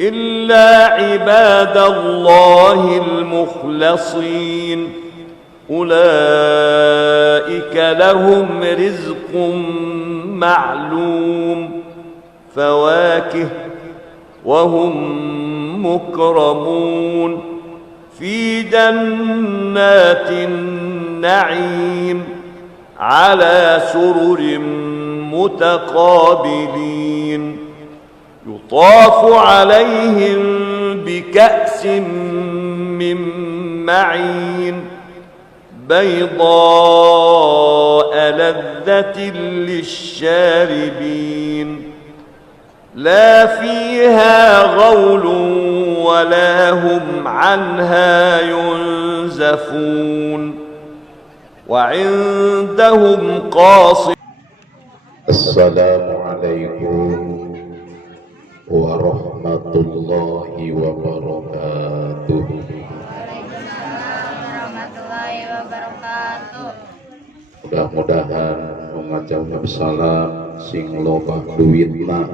إلا عباد الله المخلصين أولئك لهم رزق معلوم فواكه وهم مكرمون في جنات النعيم على سرر متقابلين يطاف عليهم بكأس من معين بيضاء لذة للشاربين لا فيها غول ولا هم عنها ينزفون وعندهم قاصر. السلام عليكم warahmatullahi wabarakatuh. Waalaikumsalam warahmatullahi wabarakatuh. Mudah-mudahan mengajauh salam sing lobah duitna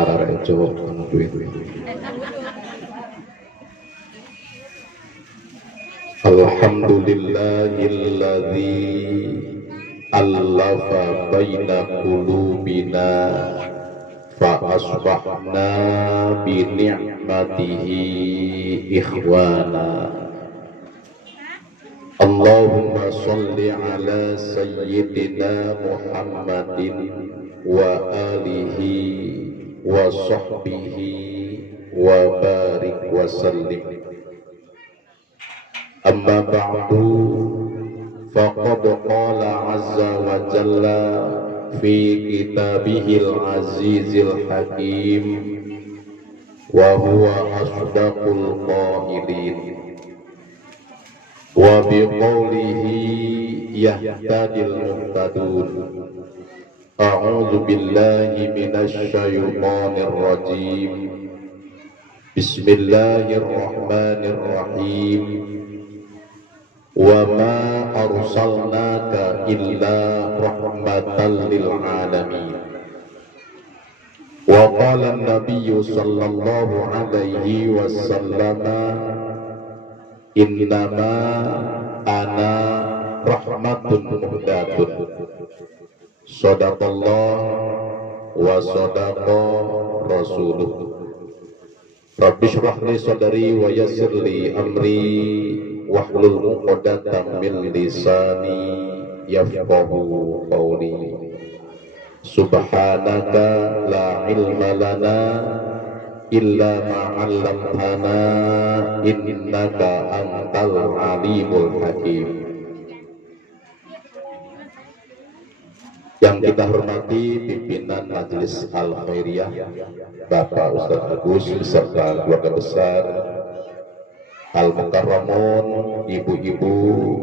arare jawab duit. Alhamdulillahilladzi allafa baina qulubina fa asbahna bi ni'matihi ikhwana. Allahumma sholli ala sayyidina Muhammadin wa alihi wa sahbihi wa barik wa sallim. Amma ba'du, faqad qala azza wa jalla fi kitabihil azizil hakim wa huwa asdaqul qailin wa biqaulihi yahtadil muhtadun. A'udzu billahi minasy syaithanir rajim. Bismillahirrahmanirrahim. Wa ma arsalnaka illa rahmatan lil alamin. Wa qala an-nabiyyu sallallahu alaihi wasallam innama ana rahmatun muhdatun. Shadaqallah wa shadaqa rasuluh. Rabbi shrah li sadri wa yassir li amri wahlul 'uqdatam min lisani yafqahu qawli. Subhanaka la ilma lana illa ma 'allamtana innaka antal alimul hakim. Yang kita hormati pimpinan Majelis Al-Khairiyah Bapak Ustadz Agus beserta keluarga besar, Al-Mukarramun, ibu-ibu,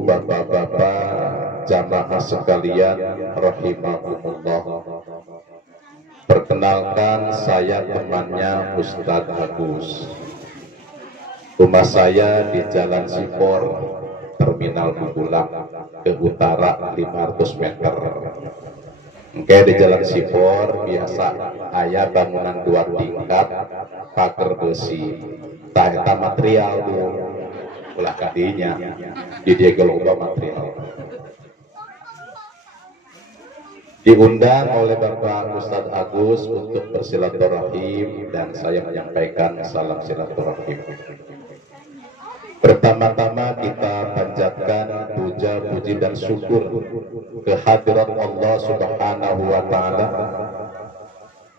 bapak-bapak, jamaah sekalian rahimakumullah. Perkenalkan, saya temannya Ustadz Agus. Rumah saya di Jalan Sipor, Terminal Bubulang, ke utara 500 meter. Oke, di Jalan Sipor biasa aya bangunan 2 tingkat pagar besi. Tah eta material ulah kadinya di dia gelombang material. Diundang oleh Bapak Ustadz Agus untuk bersilaturahim dan saya menyampaikan salam silaturahim. Pertama-tama kita panjatkan puja, puji dan syukur kehadirat Allah Subhanahu wa Ta'ala,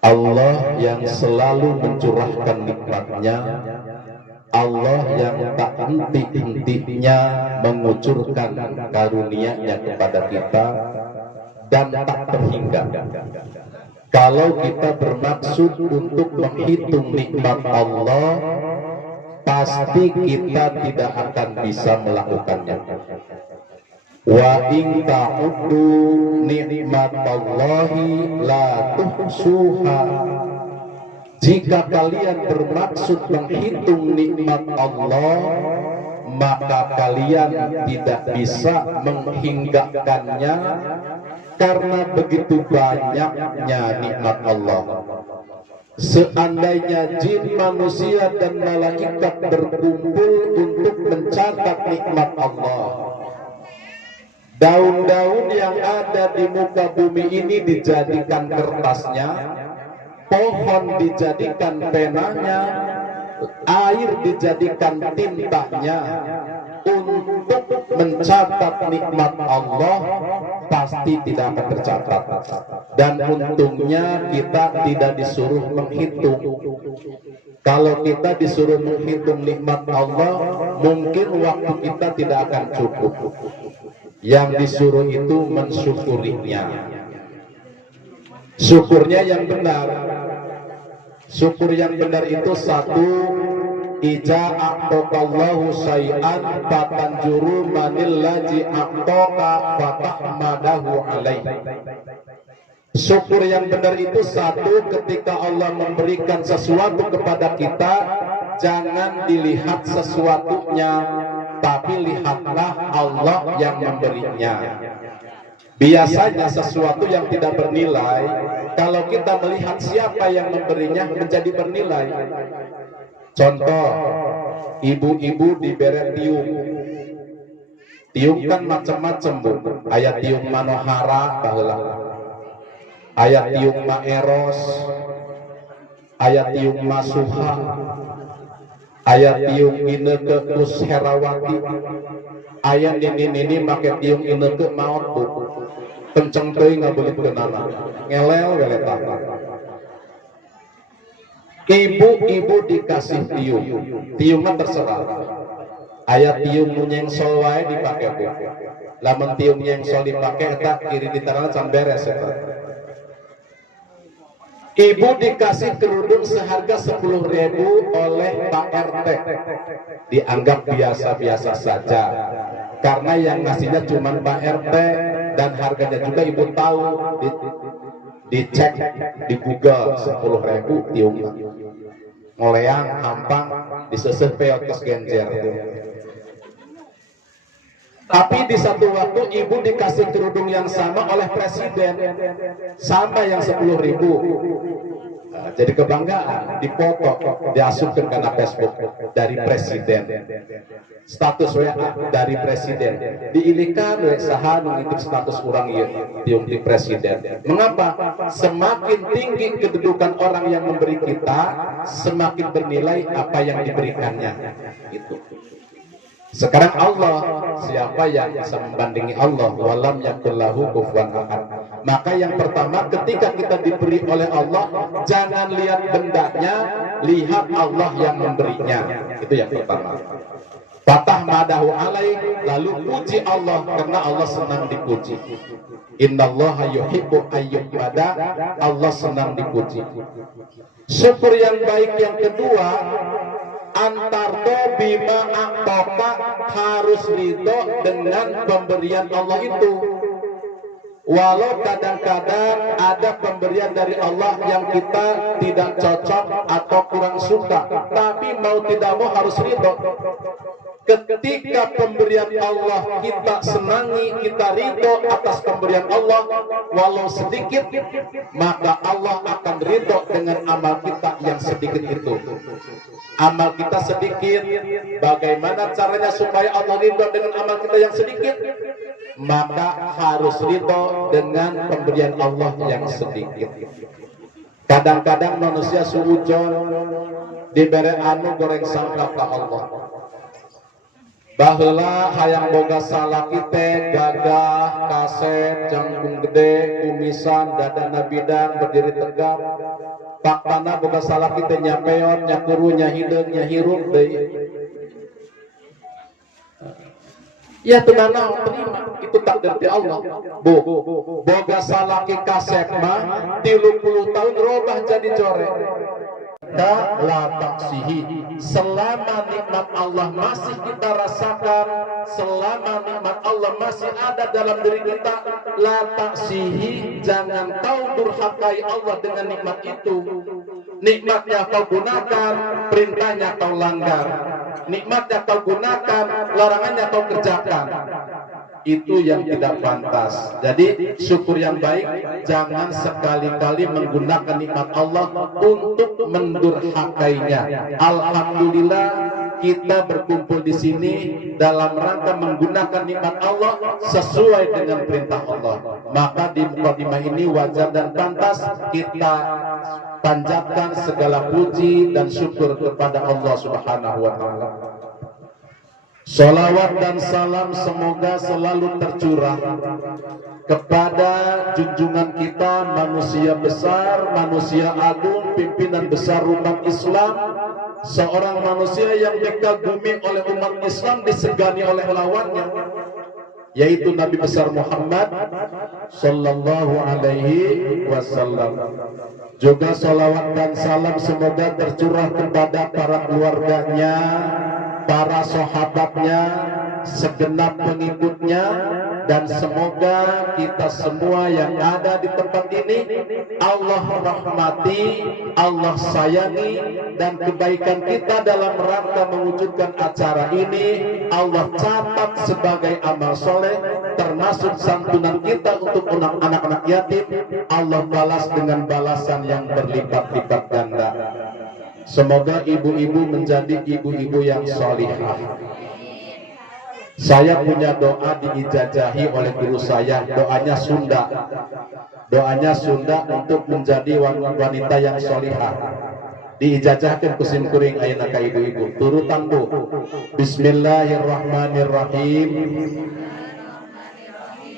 Allah yang selalu mencurahkan nikmatnya, Allah yang tak henti-hentinya mengucurkan karunia-Nya kepada kita dan tak terhingga. Kalau kita bermaksud untuk menghitung nikmat Allah, pasti kita tidak akan bisa melakukannya. Wa in ta'uddu ni'matallahi la tuhsuha. Jika kalian bermaksud menghitung nikmat Allah, maka kalian tidak bisa menghinggakannya karena begitu banyaknya nikmat Allah. Seandainya jin, manusia, dan malaikat berkumpul untuk mencatat nikmat Allah, daun-daun yang ada di muka bumi ini dijadikan kertasnya, pohon dijadikan penanya, air dijadikan tintanya untuk mencatat nikmat Allah, pasti tidak akan tercatat. Dan untungnya kita tidak disuruh menghitung. Kalau kita disuruh menghitung nikmat Allah, mungkin waktu kita tidak akan cukup. Yang disuruh itu mensyukurinya. Syukurnya yang benar. Syukur yang benar itu satu, ija a'tokallahu syai'an fatanjuru manillaji a'toka fatahmadahu alaih. Syukur yang benar itu satu, ketika Allah memberikan sesuatu kepada kita, jangan dilihat sesuatunya, tapi lihatlah Allah yang memberinya. Biasanya sesuatu yang tidak bernilai, kalau kita melihat siapa yang memberinya, menjadi bernilai. Contoh, ibu-ibu diberi tiung. Tiung kan macam-macam, Bu. Ayat tiung manohara, baheula. Ayat tiung maeros, ayat tiung masuha, ayat tiung ineke kus herawati, ayat ini make tiung ineke maot, Bu. Kenceng teuing ngabeulitkeunana, ngelel weleta. Ibu-ibu dikasih tiung, tiungnya terserah. Ayat tiung nyengsol wae dipake, Bu. Lamun tiung nyengsol dipake eta kiri ditarana can beres eta. Ibu dikasih kerudung seharga 10.000 oleh Pak RT, dianggap biasa-biasa saja karena yang ngasihnya cuma Pak RT, dan harganya juga ibu tahu, dicek di Google 10.000 tiung ngoleang hampang diseseh peot kos genjer. Tapi di satu waktu ibu dikasih kerudung yang sama oleh presiden, sama yang 10.000. Nah, jadi kebanggaan, dipoto, diasupkan karena Facebook dari presiden. Status WA dari presiden. Diilikan oleh saha nu ngitip status orang ieu tiung di presiden. Mengapa? Semakin tinggi kedudukan orang yang memberi kita, semakin bernilai apa yang diberikannya. Itu. Sekarang Allah, siapa yang bisa membandingi Allah? Walam yakullahu kufuwan ahad. Maka yang pertama, ketika kita diberi oleh Allah, jangan lihat bendanya, lihat Allah yang memberinya. Itu yang pertama. Fatah madahu alaih, lalu puji Allah karena Allah senang dipuji. Innallaha yuhibbu ayyuhmada, Allah senang dipuji. Syukur yang baik yang kedua, antarto bima a'toka, harus ridho dengan pemberian Allah itu. Walau kadang-kadang ada pemberian dari Allah yang kita tidak cocok atau kurang suka, tapi mau tidak mau harus ridho. Ketika pemberian Allah kita senangi, kita ridho atas pemberian Allah walau sedikit, maka Allah akan ridho dengan amal kita yang sedikit itu. Amal kita sedikit, bagaimana caranya supaya Allah ridho dengan amal kita yang sedikit? Maka harus ridho dengan pemberian Allah yang sedikit. Kadang-kadang manusia suujon diberi anu goreng sangka ka Allah. Baheula hayang boga salaki teh gagah, kaset, jangkung gede, kumisan, dadana bidang, berdiri tegap. Paktana boga salaki teh nyapeon, nyakuru, nyahideung, nyahirup deui. Ya tenana terima, itu takdir di Allah. Bu, boga salaki kaset mah 30 tahun robah jadi corek. La taksihi, selama nikmat Allah masih kita rasakan, selama nikmat Allah masih ada dalam diri kita, la taksihi, jangan kau durhakai Allah dengan nikmat itu. Nikmatnya kau gunakan, perintahnya kau langgar. Nikmatnya kau gunakan, larangannya kau kerjakan. itu yang tidak pantas. Jadi syukur yang baik, jangan sekali-kali menggunakan nikmat Allah untuk mendurhakainya. Alhamdulillah kita berkumpul di sini dalam rangka menggunakan nikmat Allah sesuai dengan perintah Allah. Maka di mukadimah ini wajar dan pantas kita panjatkan segala puji dan syukur kepada Allah Subhanahu wa taala. Salawat dan salam semoga selalu tercurah kepada junjungan kita, manusia besar, manusia agung, pimpinan besar umat Islam, seorang manusia yang dikagumi oleh umat Islam, disegani oleh lawannya, yaitu Nabi besar Muhammad sallallahu alaihi wasallam. Juga salawat dan salam semoga tercurah kepada para keluarganya, para sahabatnya, segenap pengikutnya, dan semoga kita semua yang ada di tempat ini Allah rahmati, Allah sayangi, dan kebaikan kita dalam rangka mewujudkan acara ini Allah catat sebagai amal soleh, termasuk santunan kita untuk anak-anak yatim Allah balas dengan balasan yang berlipat-lipat ganda. Semoga ibu-ibu menjadi ibu-ibu yang sholihah. Saya punya doa diijazahi oleh guru saya, doanya Sunda. Doanya Sunda untuk menjadi wanita yang sholihah. Diijazahkan kusim kuring ayeuna ka ibu-ibu. Turutan Bu. Bismillahirrahmanirrahim.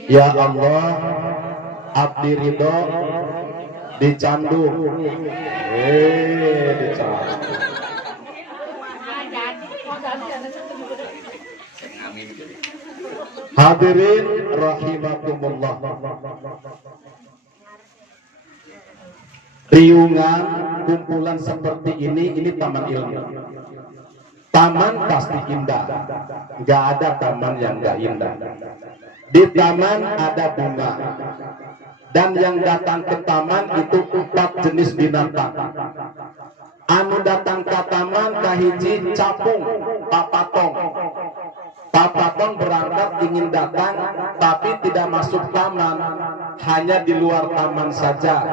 Ya Allah, abdi ridho dicandu. Dicandu. Hadirin rahimakumullah. Riungan kumpulan seperti ini taman ilmu. Taman pasti indah, nggak ada taman yang nggak indah. Di taman ada bunga, dan yang datang ke taman itu 4 jenis binatang. Anu datang ke taman kahiji capung, papatong. Papatong berangkat ingin datang, tapi tidak masuk taman, hanya di luar taman saja.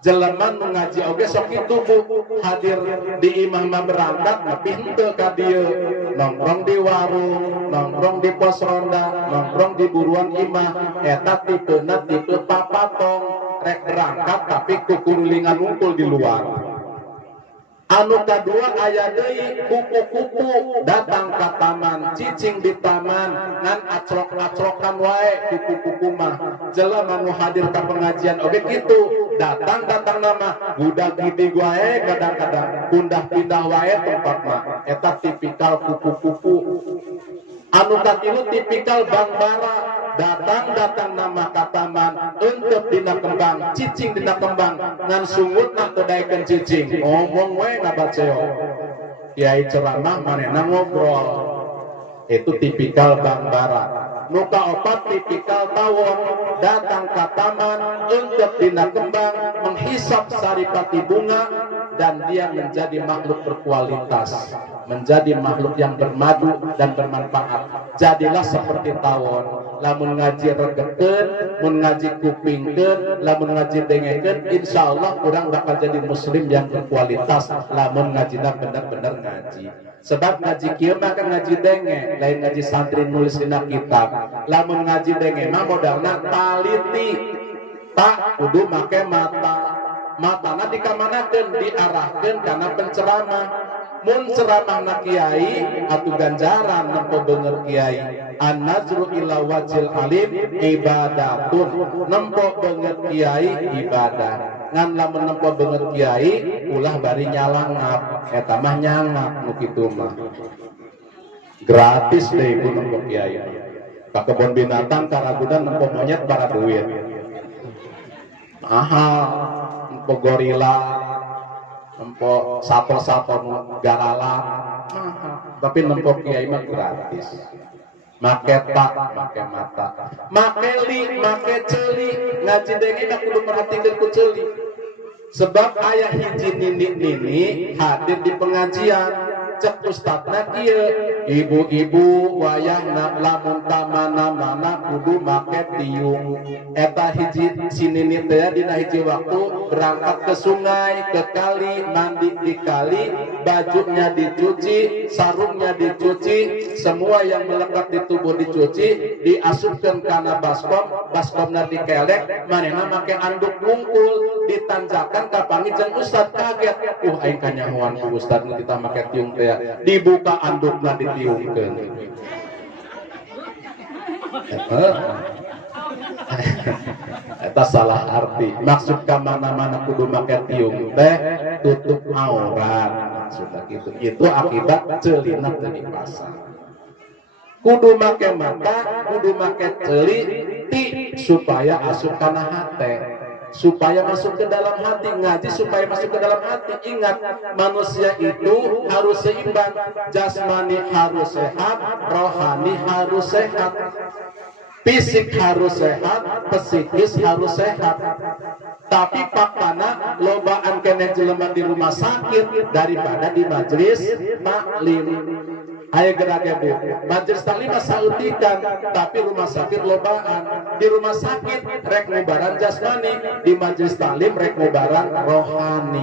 Jeleman mengaji oge sok itu Bu, hadir di imamah berangkat tapi henteu ka dieu, nongkrong di warung, nongkrong di pos ronda, nongkrong di buruan imah. Eta tipena tipe papatong, rek berangkat tapi kukurulingan ngumpul di luar. Anu kadua aya deui kupu-kupu datang ke taman, cicing di taman, ngan acrok-acrokan wae kupu-kupu mah. Jelema nu hadir ka pengajian oge kitu, datang nama budak gidi wae kadang-kadang pindah-pindah wae tempatna. Eta tipikal kupu-kupu. Anu katilu tipikal bangbara, datang nama ka taman, eunteup dina kembang, cicing dina kembang, ngan sungutna kedaekeun cicing, ngomong we ngabaceo. Kiai ceramah manehna ngobrol. Itu tipikal bangbara. Nu kaopat tipikal tawon, datang ka taman, eunteup dina kembang, menghisap saripati bunga, dan dia menjadi makhluk berkualitas, menjadi makhluk yang bermadu dan bermanfaat. Jadilah seperti tawon. Lamun ngaji regekeun, mun ngaji kupingkeun, lamun ngaji dengekeun, insyaallah urang bakal jadi muslim yang berkualitas. Lamun ngajina bener-bener ngaji. Sebab ngaji kieu mah kan ngaji denge, lain ngaji santri nulis dina kitab. Lamun ngaji denge mah modalna taliti. Tak kudu make mata. Matana dikamanakeun, diarahkeun kana penceramah. Mun ceramahna kiai atuh ganjaran nempo beungeut kiai. An-nazru ila wajhil alim ibadatun. Nempo beungeut kiai ibadah. Ngan lamun nempo beungeut kiai ulah bari nyalangap, eta mah nyangap nu kitu mah. Gratis deui ibu nempo kiai. Ka kebon binatang ka Ragunan nempo monyet bara duit. Mahal, nempo gorila, nempo sato-sato galala, tapi nempo kiai mah gratis. Make tak, make mata, make li, make celi, ngaji denge mah kudu perhatikeun ku celi. Sebab aya hiji nini hadir di pengajian, cek ustadna kieu, ibu-ibu wayahna lamun tamana-mana kudu make tiung. Eta hiji sinini teh dina hiji waktu berangkat ke sungai, ke kali, mandi di kali, bajunya dicuci, sarungnya dicuci, semua yang melekat di tubuh dicuci, diasupkeun kana baskom, baskomna dikelek, manehna make anduk mungkul, ditanjakan ka pangijeng ustad kaget. Aing kanyahoan ku ustad nu kita make tiung teh, dibuka andukna ditiungkeun. Eta salah arti. Maksud ka mana-mana kudu make tiung teh tutup aurat. Maksudna gitu. Itu akibat ceulina teu dipasang. Kudu make mata, kudu make ceuli ti supaya asup kana hate. Supaya masuk ke dalam hati, ngaji supaya masuk ke dalam hati. Ingat, manusia itu harus seimbang. Jasmani harus sehat, rohani harus sehat. Fisik harus sehat, psikis harus sehat. Tapi faktana lobaan keneh jelema di rumah sakit daripada di majelis taklim. Ayo gerak Bu, majelis taklim saeutikan, tapi rumah sakit lobaan. Di rumah sakit rek ngubaran jasmani, di majelis taklim rek ngubaran rohani.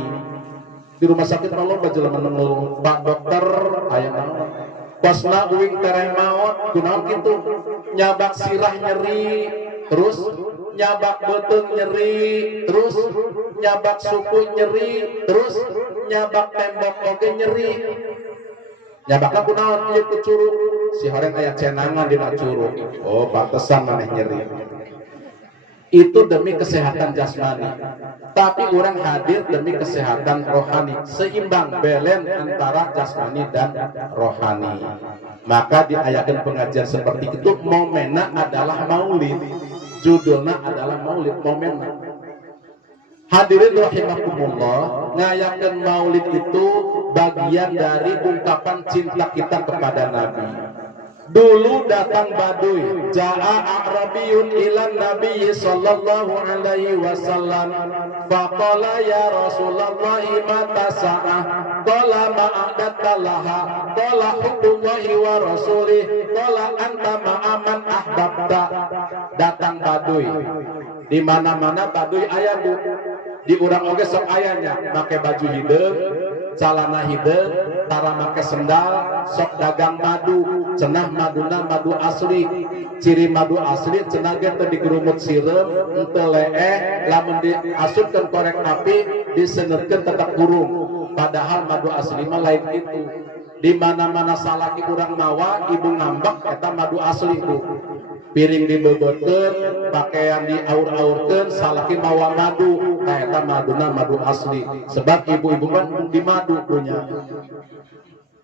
Di rumah sakit mah loba jelema nu Pak dokter aya naon. Pasna uing tereh maot, kunaon kitu? Nyabak sirah nyeri, terus nyabak beuteung nyeri, terus nyabak suku nyeri, terus nyabak tembok oge nyeri. Nyabakna kunaon ieu ku curug? Si horeng aya cenangan dina curug. Oh, pantesan maneh nyeri. Itu demi kesehatan jasmani. Tapi orang hadir demi kesehatan rohani. Seimbang, belen antara jasmani dan rohani. Maka diayakan pengajian seperti itu, momenna adalah maulid. Judulnya adalah maulid, momenna. Hadirin rahimakumullah, ngayakan maulid itu bagian dari ungkapan cinta kita kepada Nabi. Dulu datang Baduy, ja'a a'rabiyun ilan Nabi sallallahu alaihi wasallam, faqala ya Rasulullah mata sa'ah, qala ma'adatta laha, qala hubbullahi wa rasulih, qala anta ma'aman ahbabta. Datang Baduy, di mana-mana Baduy aya Bu, di urang oge sok ayanya, make baju hideung, calana hideung, tara make sendal, sok dagang madu. Cenah maduna madu asli, ciri madu asli cenah ge teu digerumut sireum, henteu leeh, lamun diasupkeun korek api diseuneukeun tetep burung. Padahal madu asli mah lain kitu. Di mana-mana salaki urang mawa ibu ngambek eta madu asli Bu. Piring dibobotkeun, pakaian diaur-aurkeun, salaki mawa madu, eta maduna madu asli. Sebab ibu-ibu kan di madu punya.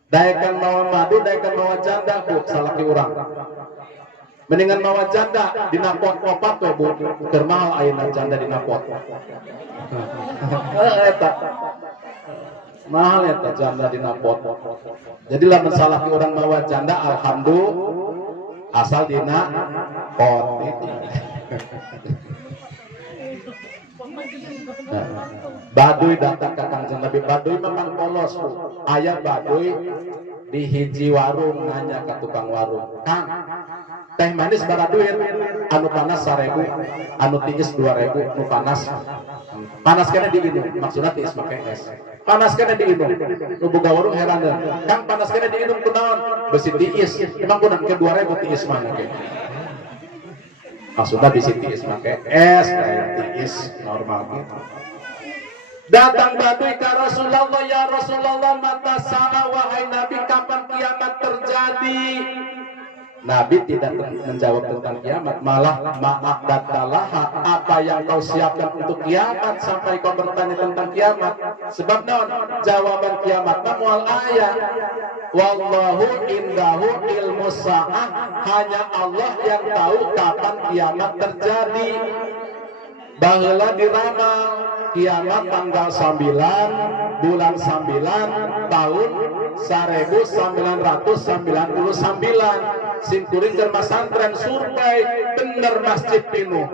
Daekan mawa madu, daekan mawa janda Bu, salaki urang. Mendingan mawa janda dina pot opat we Bu, keur mahal ayeuna janda dina pot. Eta. Mahal eta janda dina pot. Jadi lamun salaki urang mawa janda alhamdulillah asal dina pot itu. Baduy datang ke Kangjeng Nabi. Baduy memang polos Bu. Aya Baduy di hiji warung nanya ke tukang warung, Kang, teh manis bara duit, anu panas 1000, anu tiis 2000, anu panas kena diinum, maksudnya tiis make es. Panas kena diinum, nu boga warung heran deh, Kang panas kena diinum kunaon? Besi tiis, emang kunaon ke 2000 tiis mana ke? Maksudnya bisi tiis make es, kayak tiis normal gitu. Datang Baduy ke Rasulullah, ya Rasulullah mata sa'a, wahai Nabi kapan kiamat terjadi? Nabi tidak menjawab tentang kiamat, malah ma'adattalaha, apa yang kau siapkan untuk kiamat sampai kau bertanya tentang kiamat. Sebab naon? Jawaban kiamat mual ayat. Wallahu indahu ilmu sa'ah, hanya Allah yang tahu kapan kiamat terjadi. Baheula diramal kiamat tanggal 9 bulan 9 tahun 1999. Simkuring ke pesantren survei bener masjid penuh.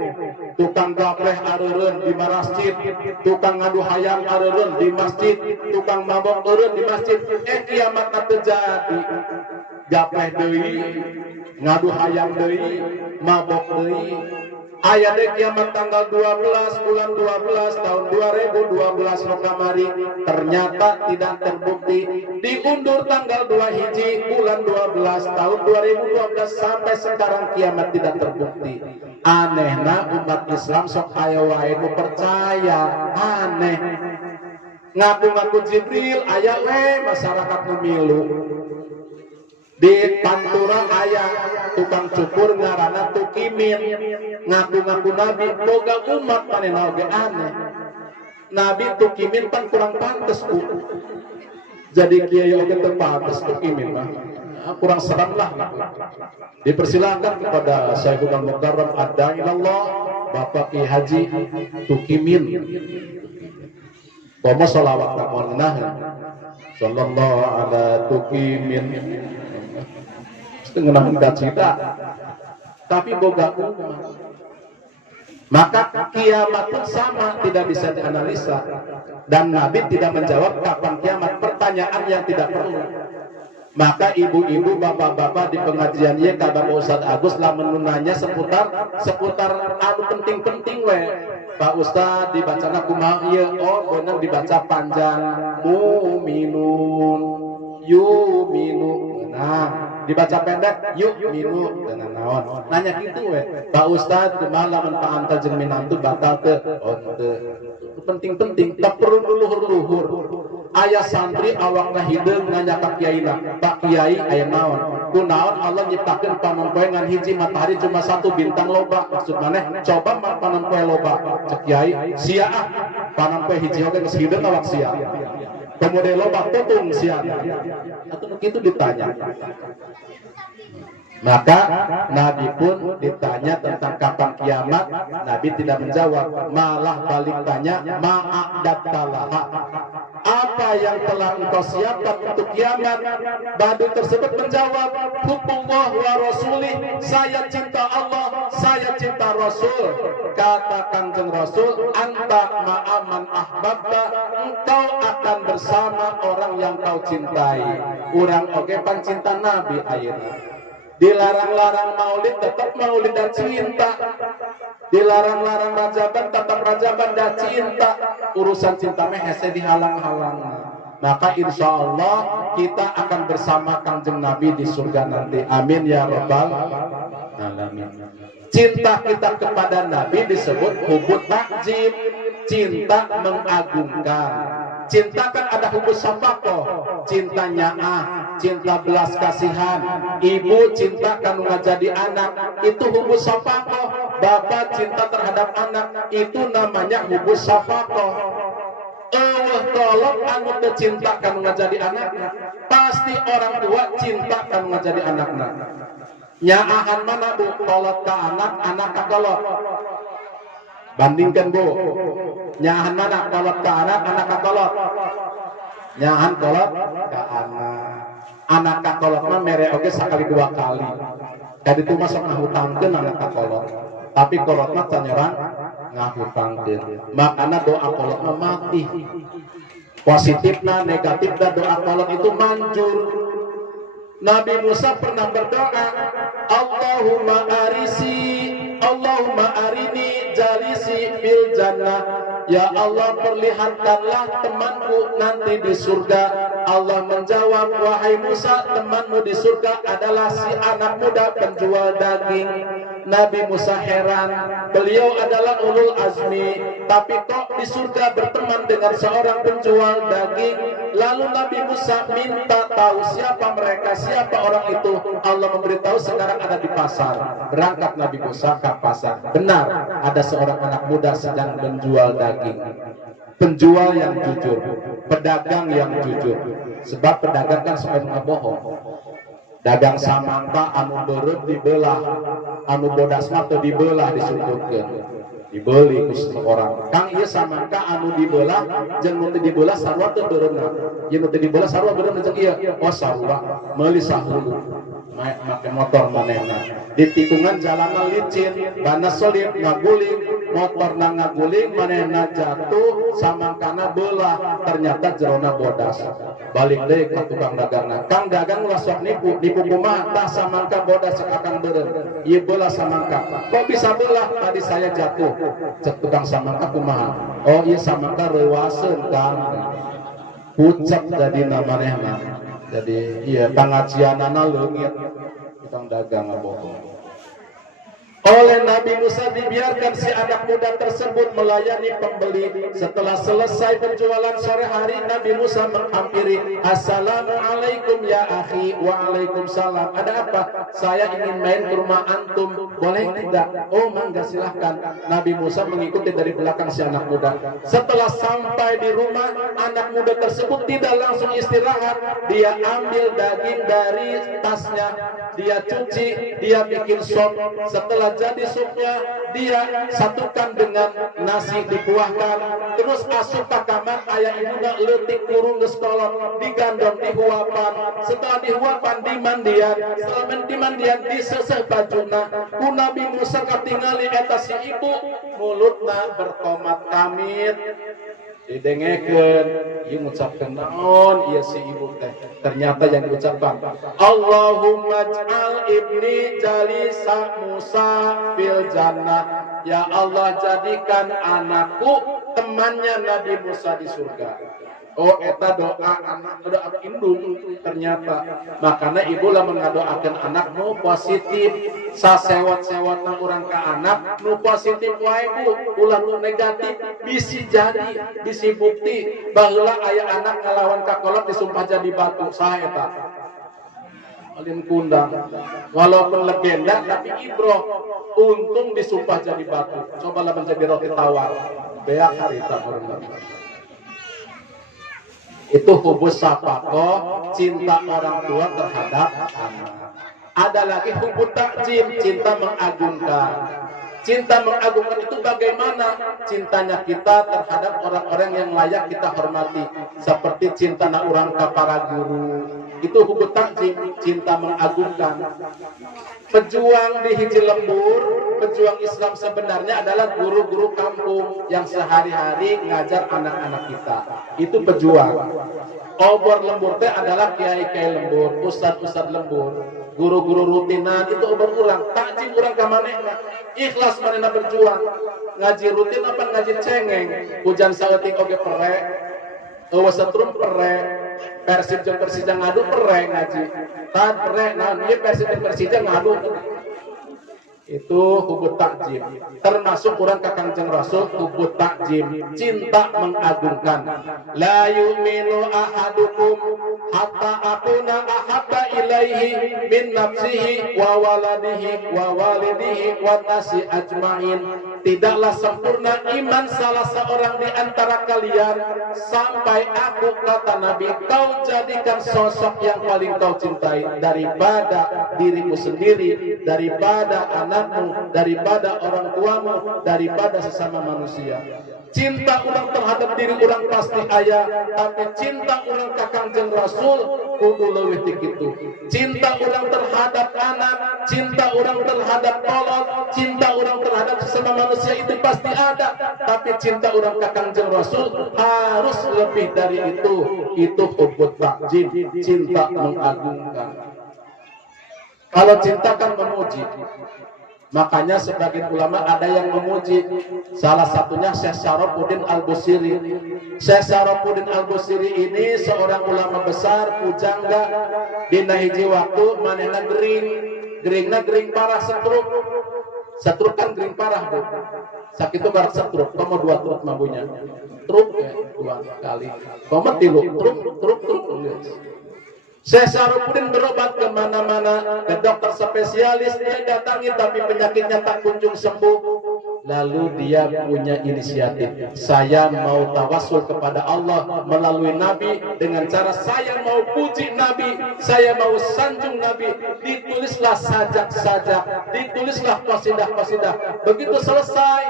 Tukang gapleh areureun di masjid, tukang ngadu hayam areureun di masjid, tukang mabok areureun di masjid. Kiamat terjadi. gapleh deui, ngadu hayang deui, mabok deui. Aya deui kiamat tanggal 12 bulan 12 tahun 2012 nu kamari ternyata tidak terbukti. Diundur tanggal 2 hiji bulan 12 tahun 2012 sampai sekarang kiamat tidak terbukti. Anehna umat Islam sok aya wae nu percaya, aneh. Ngaku-ngaku Jibril aya we masyarakat nu milu. Di Pantura aya tukang cukur ngaranna Tukimin, ngaku-ngaku Nabi, boga umat manehna oge aneh. Nabi Tukimin pan kurang pantes ku. Jadi kiai oge teu pantes Tukimin mah. Kurang serem lah. Dipersilakan kepada Syekhul Mukarram Ad-Da'ilallah Bapak Ki Haji Tukimin. Wa sholawat kamunah. Sallallahu ala Tukimin. Ngenahan cita, tapi boga umat. Maka kiamat pun sama, tidak bisa dianalisa. Dan Nabi tidak menjawab kapan kiamat, pertanyaan yang tidak perlu. Maka ibu-ibu, bapak-bapak di pengajian ya kabar Ustaz Agus lah menunanya seputar anu penting-penting we. Pak Ustaz dibacana kumaha ieu? Oh, bener dibaca panjang. Mu'minun, yu'minu. Nah, dibaca pendek yuk minum dengan naon nanya gitu we Pak Ustad kumaha lamun paantar jeung minantu batal teu oh teu penting-penting tak perlu luhur-luhur aya santri awakna hideung nanya ka kiaina Pak Kiai aya naon kunaon Allah nyiptakeun panon poe ngan hiji matahari cuma 1 bintang loba maksud maneh coba panon poe loba cek Kiai sia ah panon poe hiji oge geus hideung awak sia kemudian loba tutung sia atau begitu ditanya. Maka Nabi pun ditanya tentang kapan kiamat, Nabi tidak menjawab, malah balik tanya, ma'adattalaha. Apa yang telah engkau siapkan untuk kiamat? Badut tersebut menjawab, hubbullah wa rasulih, saya cinta Allah, saya cinta Rasul. Kata Kanjeng Rasul, anta ma'aman ahbabta, engkau akan bersama orang yang kau cintai. Urang oge pancinta Nabi ayeuna. Dilarang-larang maulid tetap maulid dan cinta. Dilarang-larang rajaban tetap rajaban dan cinta. Urusan cinta meh hese dihalang-halang. Maka insya Allah kita akan bersama Kanjeng Nabi di surga nanti. Amin ya rabbal alamin. Cinta kita kepada Nabi disebut hubut takjim, cinta mengagungkan. Cinta kan ada hubus safaqoh, cinta nyaah, cinta belas kasihan. Ibu cinta kanu ngajadi anak, itu hubus safaqoh. Bapak cinta terhadap anak, itu namanya hubus safaqoh. Kolot anu teu cinta kanu ngajadi anakna, pasti orang tua cinta kanu ngajadi anakna. Nyaahan mana bu? Kolot ka anak, anak ka kolot. Bandingkan bu, nyahan mana kolot ke anak, anak ke kolot. Nyahan kolot ke anak ke kolot mah mere oge sakali 2 kali. Tadi itu masuk ngahutangkeun anak ke kolot, tapi kolot mah tanyerang ngahutangkeun. Makana doa kolot mah mati. Positifna, negatifna doa kolot itu manjur. Nabi Musa pernah berdoa, Allahumma arini jalisi fil jannah. Ya Allah, perlihatkanlah temanku nanti di surga. Allah menjawab, wahai Musa, temanmu di surga adalah si anak muda penjual daging. Nabi Musa heran, beliau adalah ulul azmi, tapi kok di surga berteman dengan seorang penjual daging. Lalu Nabi Musa minta tahu siapa mereka, siapa orang itu. Allah memberitahu sekarang ada di pasar. Berangkat Nabi Musa ke pasar. Benar, ada seorang anak muda sedang menjual daging. Penjual yang jujur, pedagang yang jujur. Sebab pedagang kan suka bohong. Dagang samanta anu beureut dibelah, anu bodas mah teu dibelah disungkutkeun. Dibeli ku orang. Kang ieu samangka anu dibelah jeung nu teu dibelah sarua teu beureunna. Ieu nu teu dibelah sarua beureunna jeung ieu. Oh sarua meuli sahulu. Make motor manehna. Di tikungan jalanan licin, bana solid, ngaguling, motor ngaguling manehna jatuh samangkana belah ternyata jerona bodas. Balik deui ka tukang dagangna. Kang dagang ulah sok nipu kumaha tah samangka bodas cek akang beureum. Ieu belah samangka. Kok bisa belah? Tadi saya jatuh. Cek tukang samangka kumaha? Oh ieu samangka reuwaseun Kang. Pucet jadi manehna. Jadi iya pangajianana leungit tukang dagang bohong. Oleh Nabi Musa dibiarkan si anak muda tersebut melayani pembeli. Setelah selesai berjualan sore hari, Nabi Musa menghampiri. Assalamualaikum ya akhi. Waalaikumsalam. Ada apa? Saya ingin main ke rumah antum. Boleh tidak? Oh mangga silahkan. Nabi Musa mengikuti dari belakang si anak muda. Setelah sampai di rumah, anak muda tersebut tidak langsung istirahat. Dia ambil daging dari tasnya, dia cuci, dia bikin sop. Setelah jadi supnya, dia satukan dengan nasi dikuahkan, terus asup ke kamar. Ayah ibuna leutik kurung geus kolot, digandong dihuapan. Setelah dihuapan dimandian, setelah dimandian diseseh bajuna. Ku Nabi Musa katingali eta si ibu mulutna bertomat kamit. Didengekeun ieu ngucapkeun naon ieu si ibu teh. Ternyata yang diucapkan Allahumma ij'al ibni jalisa Musa fil jannah. Ya Allah, jadikan anakku temannya Nabi Musa di surga. Oh eta doa anak, doa indung ternyata. Makanya ibu lamun ngadoakeun anak nu positif, sasewot-sewotna urang ka anak nu positif wae Bu, ulah nu negatif bisi jadi, bisi bukti baheula aya anak ngalawan ka kolot disumpah jadi batu. Saha eta? Alim kundang. Walaupun legenda tapi ibroh. Untung disumpah jadi batu. Cobalah menjadi roti tawar. Beak harita berenang. Itu hubus sapakoh, cinta orang tua terhadap anak. Ada lagi hubus takjim, cinta mengagungkan. Cinta mengagungkan itu bagaimana? Cintanya kita terhadap orang-orang yang layak kita hormati. Seperti cinta na orang ka para guru. Itu hubus takjim, cinta mengagungkan. Pejuang di hiji lembur, pejuang Islam sebenarnya adalah guru-guru kampung yang sehari-hari ngajar anak-anak kita. Itu pejuang. Obor lembur teh adalah kiai-kiai lembur, ustad-ustad lembur, guru-guru rutinan itu obor urang. Takjim urang ka manehna. Ikhlas manehna berjuang. Ngaji rutin apa ngaji cengeng? Hujan saeutik oge pere. Eueuh setrum pere. Persib jeung Persija ngadu pere ngaji. Tad pere naon ieu Persib jeung Persija ngadu. Itu hubut takjim. Termasuk urang ka Kangjeng Rasul hubut takjim, cinta mengagungkan. La yu'minu ahadukum hatta akuna ahabba ilaihi min nafsihi wa waladihi wa walidihi wa nasi ajmain. Tidaklah sempurna iman salah seorang di antara kalian sampai aku, kata Nabi, kau jadikan sosok yang paling kau cintai daripada dirimu sendiri, daripada anakmu, daripada orang tuamu, daripada sesama manusia. Cinta orang terhadap diri orang pasti aya, tapi cinta orang ka Kangjeng Rasul kudu leuwih ti kitu. Cinta orang terhadap anak, cinta orang terhadap kolot, cinta orang terhadap sesama manusia itu pasti ada, tapi cinta orang ka Kangjeng Rasul harus lebih dari itu. Itu hubut takjim, cinta mengagungkan. Kalau cinta kan memuji. Makanya sebagian ulama ada yang memuji. Salah satunya Syekh Syarafuddin Al-Busiri. Syekh Syarafuddin Al-Busiri ini seorang ulama besar, pujangga. Dina hiji waktu manehna gering. Geringna gering parah setruk. Setruk kan gering parah Bu. Sakitu barat setruk. Komo 2 truk mambunya. Truk ya 2 kali. Komo 3 truk. Syekh Syarafuddin berobat kemana-mana, ke dokter spesialis dia datangi, tapi penyakitnya tak kunjung sembuh. Lalu dia punya inisiatif, saya mau tawasul kepada Allah melalui Nabi dengan cara saya mau puji Nabi, saya mau sanjung Nabi. Ditulislah sajak-sajak, ditulislah qasidah-qasidah. Begitu selesai,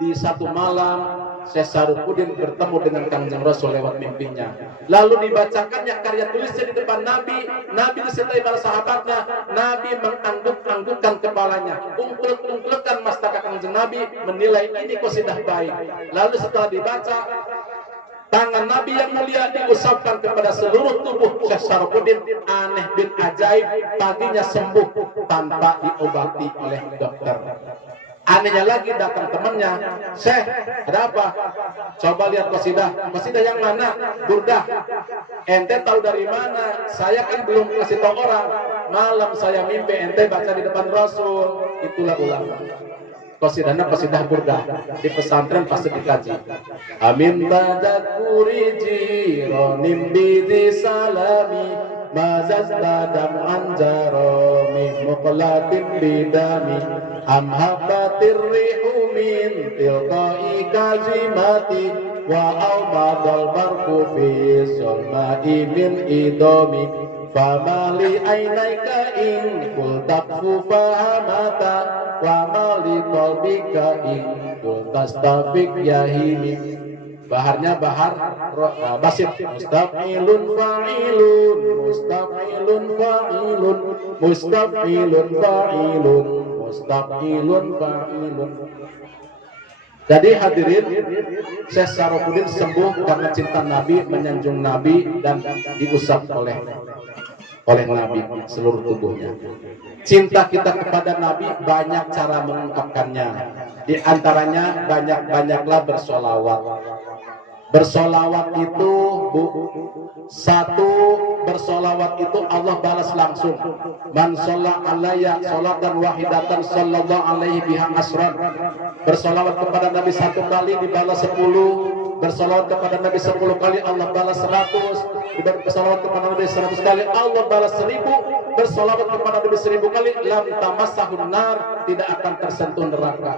di satu malam Syekh Saruddin bertemu dengan Kanjeng Rasul lewat mimpinya. Lalu dibacakannya karya tulisnya di depan Nabi. Nabi disertai para sahabatnya. Nabi mengangguk-anggukkan kepalanya, ungklek-ungklekan mastaka Kanjeng Nabi, menilai ini qasidah baik. Lalu setelah dibaca, tangan Nabi yang mulia diusapkan kepada seluruh tubuh Syekh Saruddin. Aneh bin ajaib, paginya sembuh tanpa diobati oleh dokter. Anehnya lagi datang temannya, Syekh, ada apa? Coba lihat qasidah. Qasidah yang mana? Burdah. Ente tahu dari mana? Saya kan belum kasih tahu orang. Malam saya mimpi ente baca di depan Rasul. Itulah ulama. Qasidahnya qasidah burdah. Di pesantren pasti dikaji. Amin tadakuri jironim bidi salami mazaz badam anjaromi muqlatim bidami amhabatir rihu min tilqai kazimati wa awmadal barku fi sulma'i min idomi famali ainaika in kul takfu fahamata wa mali qalbika in kul tastafik yahimi. Baharnya bahar basit. Mustafilun fa'ilun, mustafilun fa'ilun, mustafilun fa'ilun, mustafilun fa'ilun. Jadi hadirin, Syekh Saruddin sembuh karena cinta Nabi, menyanjung Nabi, dan diusap oleh Nabi seluruh tubuhnya. Cinta kita kepada Nabi banyak cara mengungkapkannya. Di antaranya banyak-banyaklah bersolawat. Bersolawat itu bersolawat itu Allah balas langsung. Man sholla alayya sholatan wahidatan sallallahu alaihi biha asran. Bersolawat kepada Nabi 1 kali dibalas 10. Bersolawat kepada Nabi 10 kali Allah balas 100. Bersolawat kepada Nabi 100 kali Allah balas 1000. Bersolawat kepada Nabi 1000 kali lam tamassahun nar, tidak akan tersentuh neraka.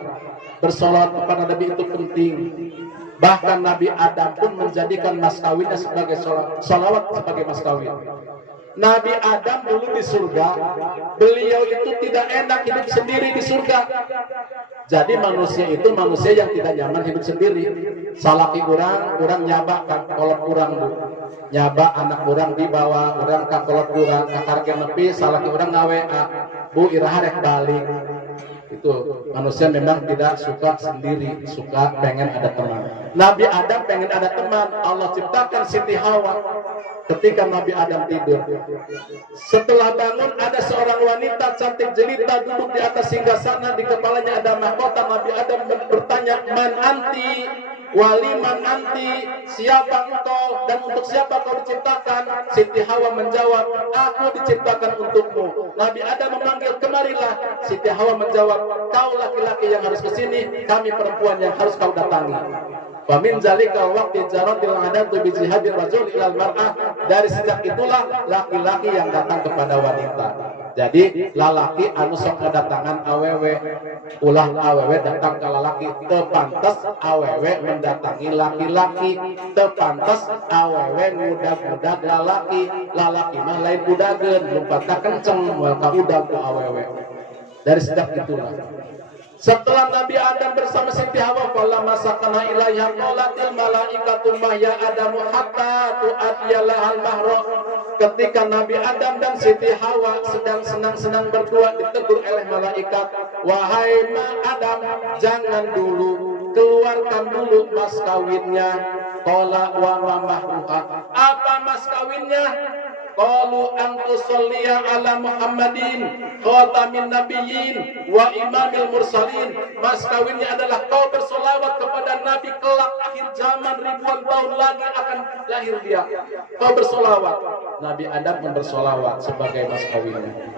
Bersolawat kepada Nabi itu penting. Bahkan Nabi Adam pun menjadikan mas kawinnya sebagai sholawat sebagai mas kawin. Nabi Adam dulu di surga, beliau itu tidak enak hidup sendiri di surga. Jadi manusia itu manusia yang tidak nyaman hidup sendiri. Salaki orang nyaba kolot kurang bu, nyaba anak orang dibawa orang ke kolot kurang, kakarke nepi, salaki orang ngawe bu iraha rek balik. Itu manusia memang tidak suka sendiri, suka pengen ada teman. Nabi Adam pengen ada teman. Allah ciptakan Siti Hawa ketika Nabi Adam tidur. Setelah bangun ada seorang wanita cantik jelita duduk di atas singgasana, di kepalanya ada mahkota. Nabi Adam bertanya, man anti, waliman anti, siapa engkau dan untuk siapa kau diciptakan? Siti Hawa menjawab, aku diciptakan untukmu. Nabi Adam memanggil, kemarilah. Siti Hawa menjawab, kau laki-laki yang harus kesini, kami perempuan yang harus kau datangi. Famin zalika waqti jaradil adatu bi jihadil rajul ilal mar'ah. Dari sejak itulah laki-laki yang datang kepada wanita. Jadi lalaki anu sok kedatangan awewe, ulah awewe datang ke lalaki. Tepantas awewe mendatangi laki-laki. Tepantas awewe ngudag-ngudag lalaki. Lalaki mah lain budageun, lumpatna kenceng moal ka udag ku awewe. Dari sejak itulah. Setelah Nabi Adam bersama Siti Hawa, fala masakana ilaiha qalatil malaikatu ma ya Adamu hatta tu'adiyalahal mahra. Ketika Nabi Adam dan Siti Hawa sedang senang-senang berdua, ditegur oleh malaikat, wahai Adam, jangan dulu, keluarkan dulu mas kawinnya. Qala wa ma mahruha. Apa mas kawinnya? Qalu antu sholliya ala Muhammadin khatamin nabiyyin wa imamil mursalin. Mas kawinnya adalah kau bersolawat kepada Nabi kelak akhir zaman, ribuan tahun lagi akan lahir dia. Kau bersolawat. Nabi Adam bersolawat sebagai mas kawinnya.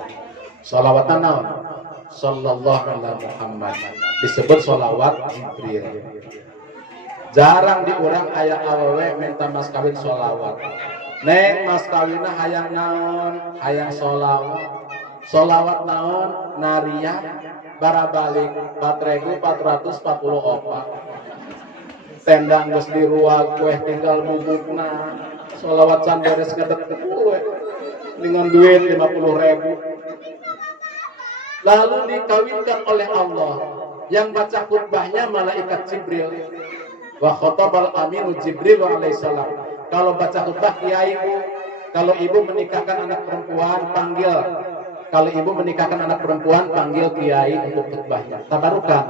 Solawatan naon? Sallallahu alaihi Muhammad. Disebut solawat Jibril. Jarang diurang aya awewe minta mas kawin solawat. Neng mas kawinna hayang naon, hayang solawat. Solawat naon, naria barabalik 4.444. Tendang geus diruag, kueh tinggal bubukna. Solawat can beres ngedek we. Dengan duit 50.000. Lalu dikawinkan oleh Allah. Yang baca khutbahnya malaikat Jibril. Wa khotabal aminu Jibril alaihissalam. Kalau baca khutbah kiai, kalau ibu menikahkan anak perempuan panggil. Kalau ibu menikahkan anak perempuan panggil kiai untuk khutbahnya. Tabarukan.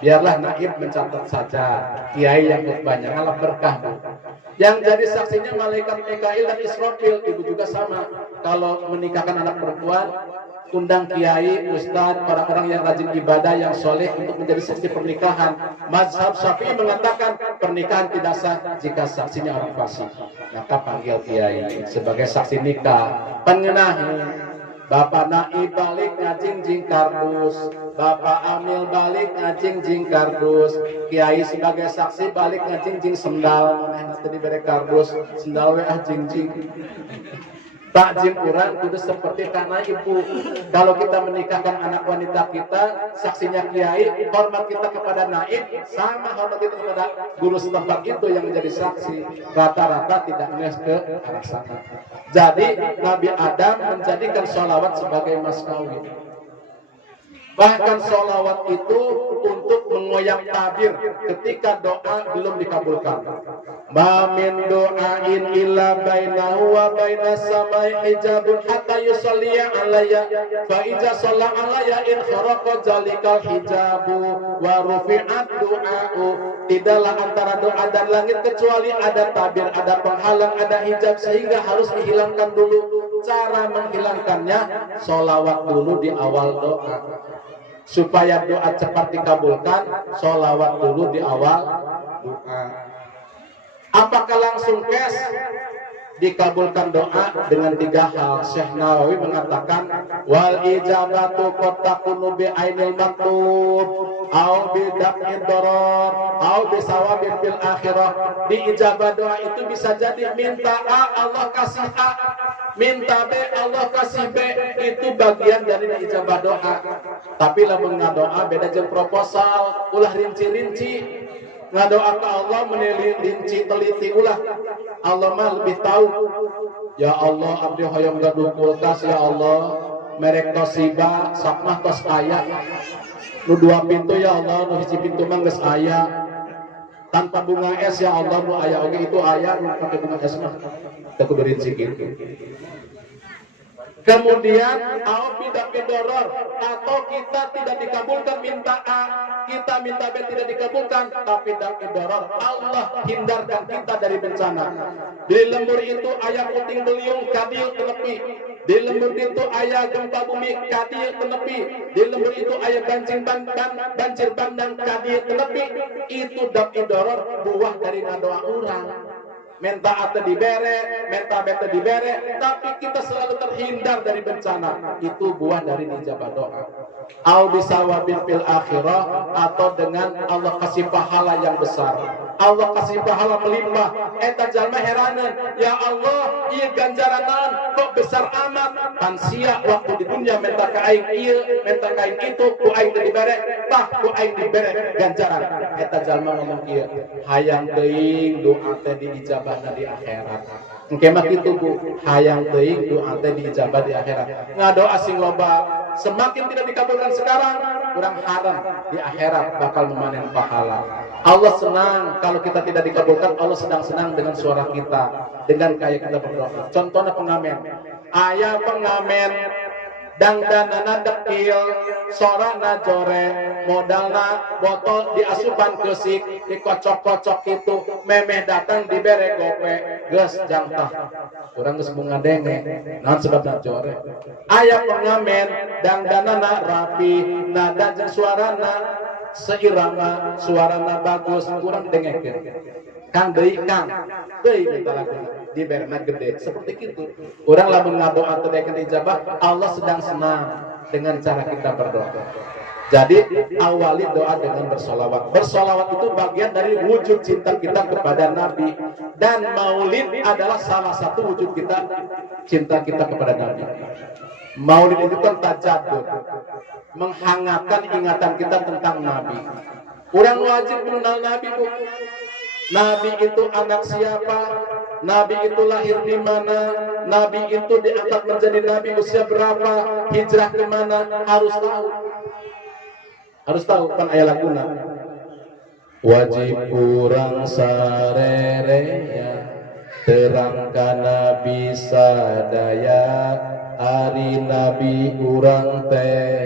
Biarlah naib mencatat saja kiai yang khutbahnya, ngalah berkah. Yang jadi saksinya malaikat Mikail dan Israfil. Ibu juga sama. Kalau menikahkan anak perempuan, undang kiai, ustadz, orang-orang yang rajin ibadah, yang soleh untuk menjadi saksi pernikahan. Mazhab Syafi'i mengatakan pernikahan tidak sah jika saksinya orang fasik. Maka panggil kiai sebagai saksi nikah. Pengenahi. Bapak Naib balik ngajing jing kardus, Bapak Amil balik ngajing jing kardus, Kiai sebagai saksi balik ngajing jing sendal. Nanti diberi kardus, sendal we jing jing. Takjim kurang kudu seperti karena ibu. Kalau kita menikahkan anak wanita kita, saksinya kiai, hormat kita kepada naib, sama hormat kita kepada guru setempat itu yang menjadi saksi. Rata-rata tidak nges ke arah sana. Jadi Nabi Adam menjadikan sholawat sebagai mas kawin. Bahkan sholawat itu untuk mengoyak tabir ketika doa belum dikabulkan. Ma min doain illa bainahu wa bainas samai hijabun hatta yusalliya alayya fa iza shalla alayya in kharaqa zalikal hijabu wa rufi'at du'a'u. Tidaklah antara doa dan langit kecuali ada tabir, ada penghalang, ada hijab sehingga harus dihilangkan dulu. Cara menghilangkannya sholawat dulu di awal doa. Supaya doa cepat dikabulkan, sholawat dulu di awal doa. Apakah langsung kes dikabulkan doa? Dengan 3 hal. Syekh Nawawi mengatakan wal ijabatu qad takunu bi ainil matlub au bi daf'id darar au bi sawabin fil akhirah. Di ijabah doa itu bisa jadi minta A Allah kasih A, minta B Allah kasih B, itu bagian dari ijabah doa. Tapi lamun ngadoa beda jeung proposal, ulah rinci-rinci. Ngadoa ke Allah meneliti teliti ulah. Allah mah lebih tahu. Ya Allah abdi hoyong gaduh kulkas ya Allah, merek Toshiba sakmah tos aya. Nu 2 pintu ya Allah, nu hiji pintu mah geus aya. Tanpa bunga es ya Allah, nu aya oge itu aya, nu pakai bunga es mah teu kudu rinci kitu. Kemudian tidak doror, atau kita tidak dikabulkan minta A, kita minta B tidak dikabulkan, tapi tidak doror. Allah hindarkan kita dari bencana. Di lembur itu ayah puting beliung kadil tenepi. Di lembur itu ayah gempa bumi kadil tenepi. Di lembur itu ayah banjir bandang kadil tenepi. Itu tidak doror, buah dari ngadoa orang. Minta atau dibere, minta bete dibere, tapi kita selalu terhindar dari bencana. Itu buah dari ijabah doa. Au bisawabil fil akhirah, atau dengan Allah kasih pahala yang besar. Allah kasih pahala melimpah. Eta jalma heranan, ya Allah, ieu ganjaranan kok besar amat. Pan sia waktu di dunia minta ka aing ieu, minta ka aing itu, ku aing teu dibere, tah ku aing dibere ganjaran. Eta jalma ngomong ieu, hayang teuing doa teh diijabahna di akhirat. Engke mah kitu Bu, hayang teuing doa teh diijabah di akhirat. Ngadoa sing loba semakin tidak dikabulkan sekarang, kurang haram di akhirat bakal memanen pahala. Allah senang kalau kita tidak dikabulkan. Allah sedang senang dengan suara kita, dengan kayak kita berdoa. Contohnya pengamen, ayah pengamen dangdanana dekil, sorana jore, modalna botol diasupan kesik, dikocok-kocok itu, memeh datang dibere gope, geus jangtah. Kurang geus bunga denge, naon sebabna jore. Aya pengamen dangdanana rapi, nada jeung suarana seirama, suarana bagus, kurang dengekeun. Kang deui Kang, deui minta laguna. Diberna gede seperti itu. Orang lamun ngadoa teu deken ijabah, Allah sedang senang dengan cara kita berdoa. Jadi awali doa dengan bersolawat. Bersolawat itu bagian dari wujud cinta kita kepada Nabi, dan maulid adalah salah satu wujud kita cinta kita kepada Nabi. Maulid itu kan tajaddud, menghangatkan ingatan kita tentang Nabi. Orang wajib mengenal Nabi Bu. Nabi itu anak siapa? Nabi itu lahir di mana? Nabi itu diangkat menjadi nabi usia berapa? Hijrah ke mana? Harus tahu. Harus tahu kan ayat laguna. wajib urang sarerea terangkan Nabi sadaya ari Nabi urang teh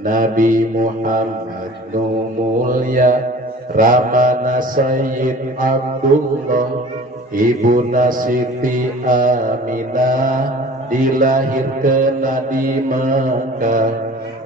Nabi Muhammad nu mulia ramana Sayyid Abdullah ibuna Siti Aminah dilahirkeun di Mekah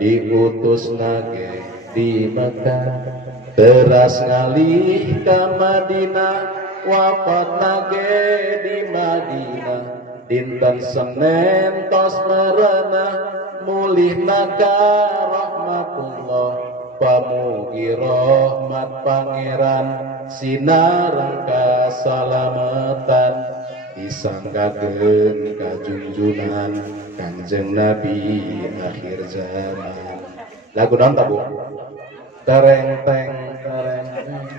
diutus nage di Mekah teras ngalih ka Madinah wafat nage di Madinah dinten Senin tos merenah mulih naga rahmatullah pamugi rahmat pangeran sinarang kasalamatan disanggakeun kajunjunan Kanjeng Nabi akhir zaman. Lagu naon ta Bu? Tereng teng tereng teng.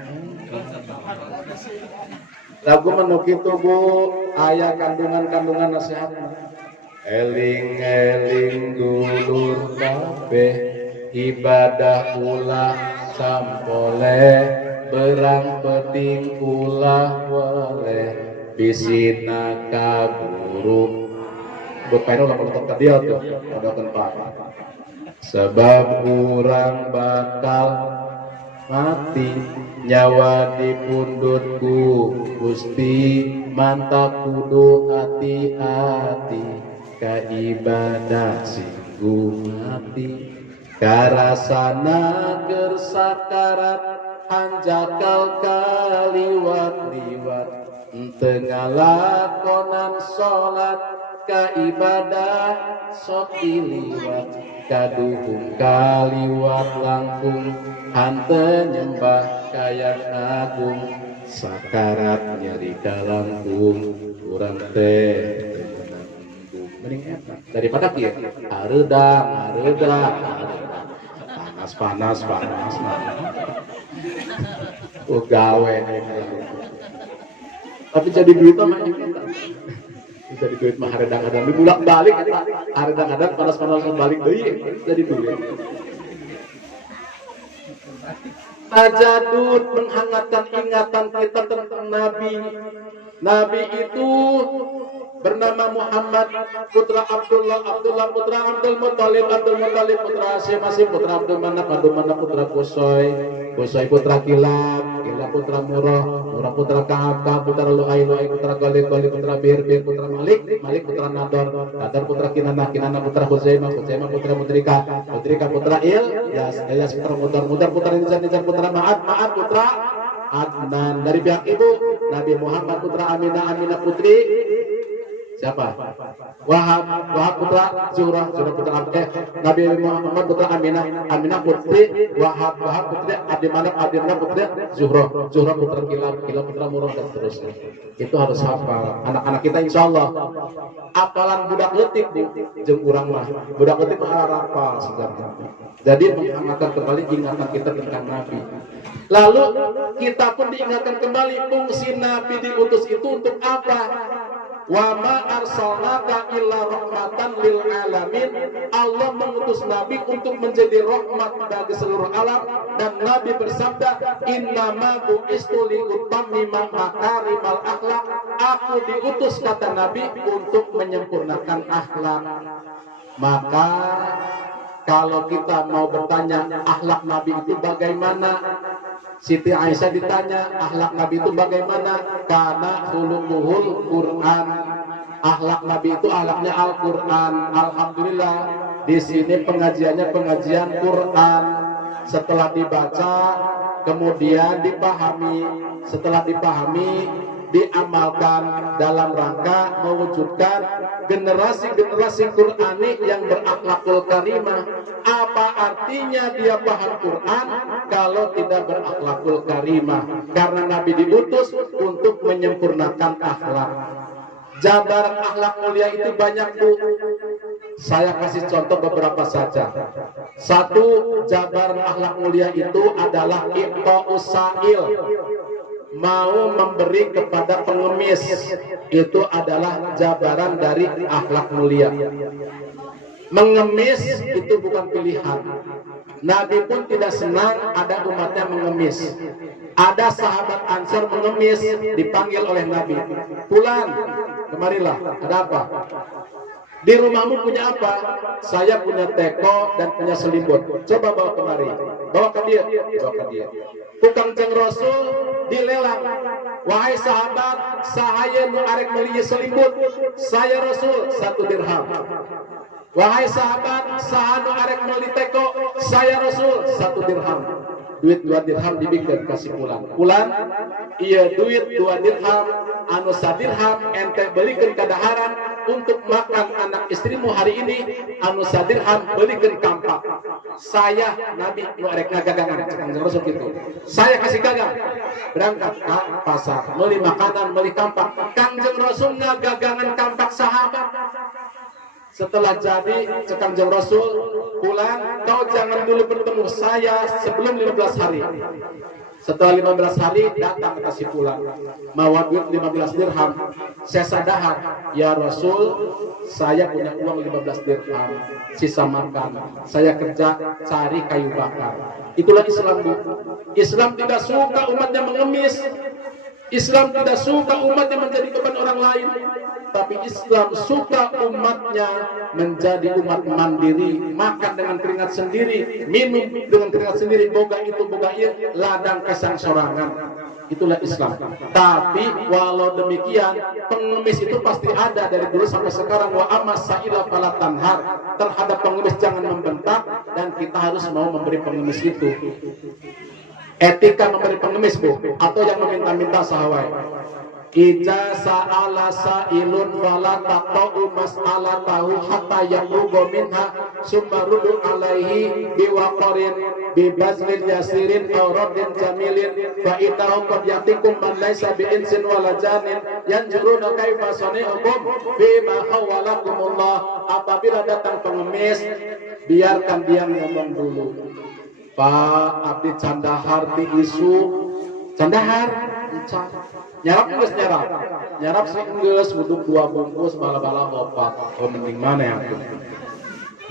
Lagu menu kitu Bu aya kandungan-kandungan nasihat. Eling-eling dulur kabeh ibadah ulah sampole berang peting ulah waleh bisina kaburu bepaino lamun tok dia tuh ada tempat sebab urang bakal mati nyawa dipundutku Gusti mantap kudu hati-hati ka ibadah singgung hati karasana ger sakarat hanjakal kaliwat-liwat teu ngalakonan salat ka ibadah sok diliwat kaduhung kaliwat langkung hanteu nyembah kayang agung sakarat nyeri kalangkung urang teh mending eta daripada kieu hareudang panas gawe tapi jadi duit mah bisa di duit mah hareudang-hareudang dibulak-balik hareudang-hareudang panas-panas balik deui jadi duit tajadud menghangatkan ingatan kita tentang Nabi itu bernama Muhammad putra Abdullah putra Abdul Muthalib putra Hasyim putra Abdul Manaf putra Qusay putra Kilab putra Murrah putra Ka'ab putra Lu'ay putra Ghalib putra Bir putra Malik putra Nadar putra Kinanah putra Huzaimah putra Mudrika putra Ilyas putra Mudar putra Nizar putra Ma'ad putra Adnan. Dari pihak ibu Nabi Muhammad putra Aminah putri siapa? Wahab putra Zuhrah putra Nabi Muhammad putra Aminah putri Wahab putri Abdimana putri Zuhrah putra Kilab putra Murrah dan seterusnya. Itu harus hafal anak-anak kita insyaallah. Apalan budak leutik jeung urang mah budak leutik mah hafal sebenarnya. Jadi menghangatkan kembali ingatan kita tentang Nabi. Lalu kita pun diingatkan kembali fungsi Nabi diutus itu untuk apa? Wa ma arsalnaka illa rahmatan lil alamin. Allah mengutus Nabi untuk menjadi rahmat bagi seluruh alam dan Nabi bersabda innama bu'istu li utammima makarimal akhlak. Aku diutus kata Nabi untuk menyempurnakan akhlak. Maka kalau kita mau bertanya akhlak Nabi itu bagaimana? Siti Aisyah ditanya akhlak Nabi itu bagaimana? Karena khuluquhul Quran. Akhlak Nabi itu akhlaknya Al-Quran. Alhamdulillah di sini pengajiannya pengajian Quran. Setelah dibaca kemudian dipahami, setelah dipahami diamalkan dalam rangka mewujudkan generasi-generasi Qur'ani yang berakhlakul karimah. Apa artinya dia paham Quran kalau tidak berakhlakul karimah? Karena Nabi diutus untuk menyempurnakan akhlak. Jabaran akhlak mulia itu banyak Bu. Saya kasih contoh beberapa saja. Satu, jabaran akhlak mulia itu adalah iqta'us sa'il. Mau memberi kepada pengemis, itu adalah jabaran dari akhlak mulia. Mengemis itu bukan pilihan. Nabi pun tidak senang ada umatnya mengemis. Ada sahabat Ansor mengemis, dipanggil oleh Nabi. Pulang, kemarilah, ada apa? Di rumahmu punya apa? Saya punya teko dan punya selimut. Coba bawa kemari. Bawa ke dia. Bawa ke dia. Tukang ceng Rasul dilelang. Wahai sahabat, saya nu arek meuli selimut. Saya Rasul 1 dirham. Wahai sahabat, saya nu arek meuli teko. Saya Rasul 1 dirham. Duit 2 dirham dibikin kasih pulang. Pulang, iya duit 2 dirham, anu 1 dirham ente belikan kadaharan untuk makan anak istrimu hari ini, anu 1 dirham belikan kampak. Saya Nabi nu arek ngagagangan, Kanjeng Rasul gitu. Saya kasih gagang. Berangkat ke pasar, beli makanan, beli kampak. Kanjeng Rasul ngagagangan kampak sahabat. Setelah jadi Kanjeng Rasul pulang, kau jangan dulu bertemu saya sebelum 15 hari. Setelah 15 hari datang kasih pulang, mawa duit 15 dirham. Saya sadar, ya Rasul, saya punya uang 15 dirham, sisa makan. Saya kerja cari kayu bakar. Itulah Islam, Bu. Islam tidak suka umatnya mengemis. Islam tidak suka umatnya menjadi beban orang lain. Tapi Islam suka umatnya menjadi umat mandiri, makan dengan keringat sendiri, minum dengan keringat sendiri, boga itu boga iya, ladang kesang sorangan. Itulah Islam. Tapi walau demikian, pengemis itu pasti ada dari dulu sampai sekarang. Wa amma sa'ila fala tanhar. Terhadap pengemis jangan membentak, dan kita harus mau memberi pengemis itu. Etika memberi pengemis, Bu, atau yang meminta-minta sahawai. Ija sa'ala sa'ilun fala taqta'u mas'alatahu hatta yablugo minha summa rudu alaihi biwaqarin bibazlin yasirin aw raddin jamilin fa innahu qad yatikum man laysa bi'insin wala janin yanjuruna kaifa sani'ukum bima hawalakumullah. Apabila datang pengemis, biarkan dia ngomong dulu. Pak abdi candahar di isu candahar nyarap geus nyarap sih geus buduk 2 bungkus bala-bala 4. Oh mending mana yang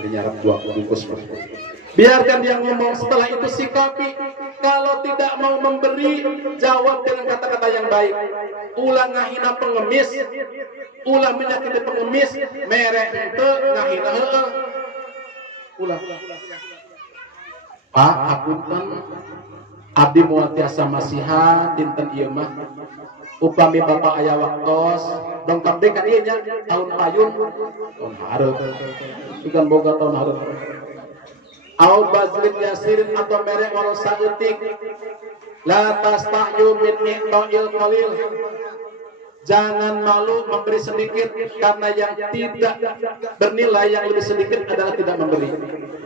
ini nyarap 2 bungkus. Biarkan dia ngomong. Setelah itu sikapi. Kalau tidak mau memberi, jawab dengan kata-kata yang baik. Ulah ngahina pengemis, ulah menyakiti pengemis, merek itu ngahina heeh. Ulah Pak, apunten abdi moal tiasa masihan dinten ieu mah. Upami Bapak aya waktos, dongkap deui kan ieu nya tahun payung. Tahun hareup. Bukan boga tahun hareup. Au bazlin yasirin atau merek walau saeutik. La tastahyu min mi'ta'il qalil. Jangan malu memberi sedikit, karena yang tidak bernilai yang lebih sedikit adalah tidak memberi.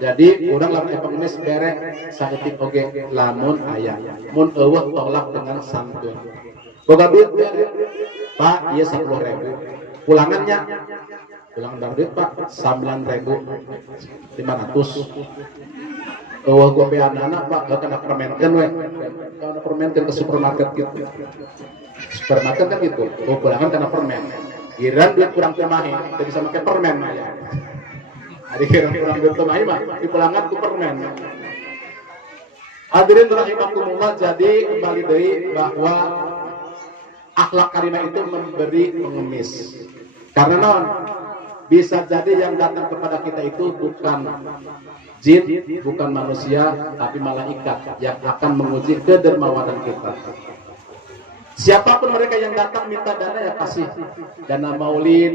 Jadi orang lamun pengemis berek saeutik oge lamun aya, mun eueuh tolak dengan santun. Boga duit Pak, ieu 10.000. Pulangannya pulangan bar duit Pak 9.500. Eueuh gopeanana Pak, kena permenkeun we. Kena permenkeun ke supermarket gitu. Supermarket kan gitu, pulangan karena permen. Giran duit kurang temahi, kita bisa pakai permen ya. Ada giran kurang duit temahi mah, di pulangan ku permen. Hadirin rahimakumullah, jadi kembali dari bahwa akhlak karimah itu memberi pengemis. Karena non bisa jadi yang datang kepada kita itu bukan jin, bukan manusia, tapi malaikat yang akan menguji kedermawanan kita. Siapapun mereka yang datang minta dana, ya kasih dana maulid,